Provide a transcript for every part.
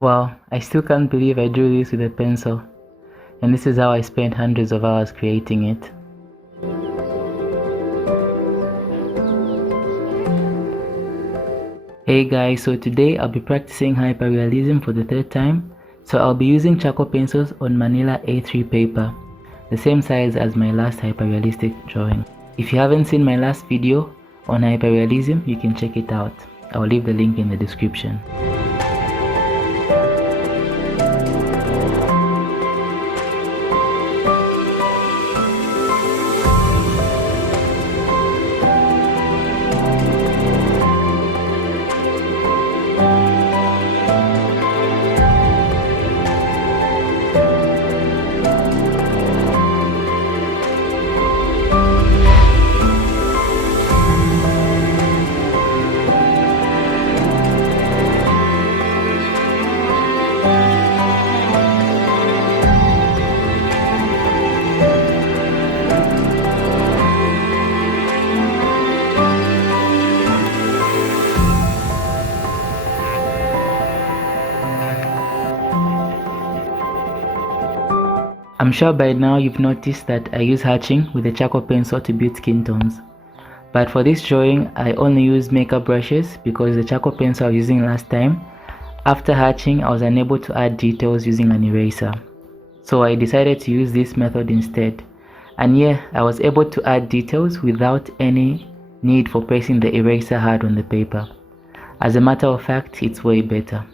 Wow, I still can't believe I drew this with a pencil, and this is how I spent hundreds of hours creating it. Hey guys, so today I'll be practicing hyperrealism for the third time. So I'll be using charcoal pencils on manila A3 paper, the same size as my last hyperrealistic drawing. If you haven't seen my last video on hyperrealism, you can check it out. I'll leave the link in the description. I'm sure by now you've noticed that I use hatching with a charcoal pencil to build skin tones. But for this drawing, I only use makeup brushes because the charcoal pencil I was using last time, after hatching, I was unable to add details using an eraser. So I decided to use this method instead. And yeah, I was able to add details without any need for pressing the eraser hard on the paper. As a matter of fact, it's way better.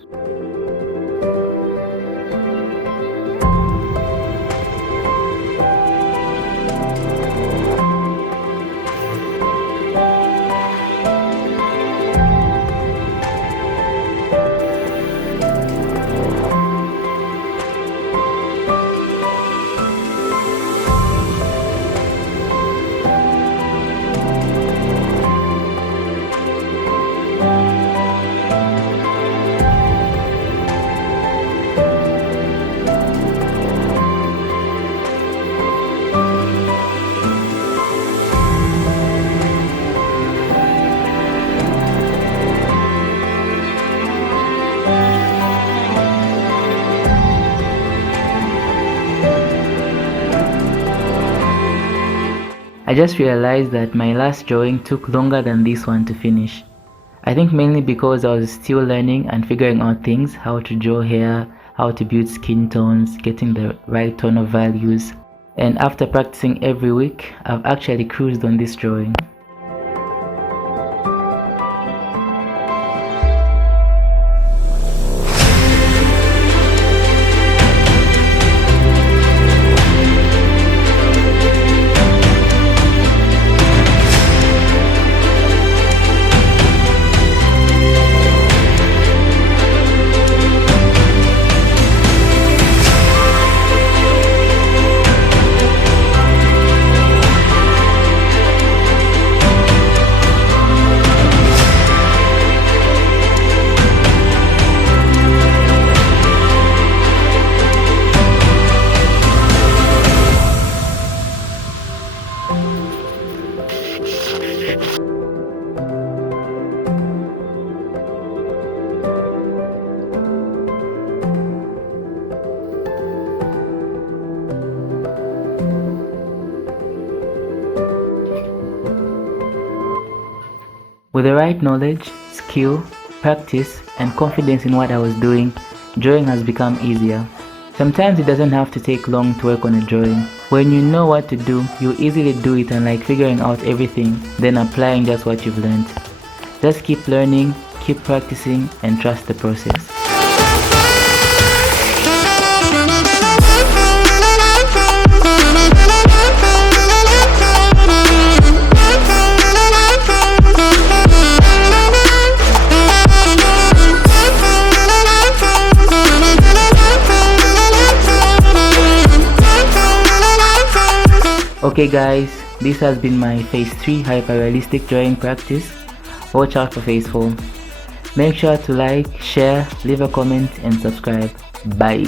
I just realized that my last drawing took longer than this one to finish. I think mainly because I was still learning and figuring out things, how to draw hair, how to build skin tones, getting the right tone of values. And after practicing every week, I've actually cruised on this drawing. With the right knowledge, skill, practice, and confidence in what I was doing, drawing has become easier. Sometimes it doesn't have to take long to work on a drawing. When you know what to do, you easily do it, unlike figuring out everything, then applying just what you've learned. Just keep learning, keep practicing, and trust the process. Okay guys, this has been my phase 3 hyperrealistic drawing practice. Watch out for phase 4. Make sure to like, share, leave a comment and subscribe. Bye.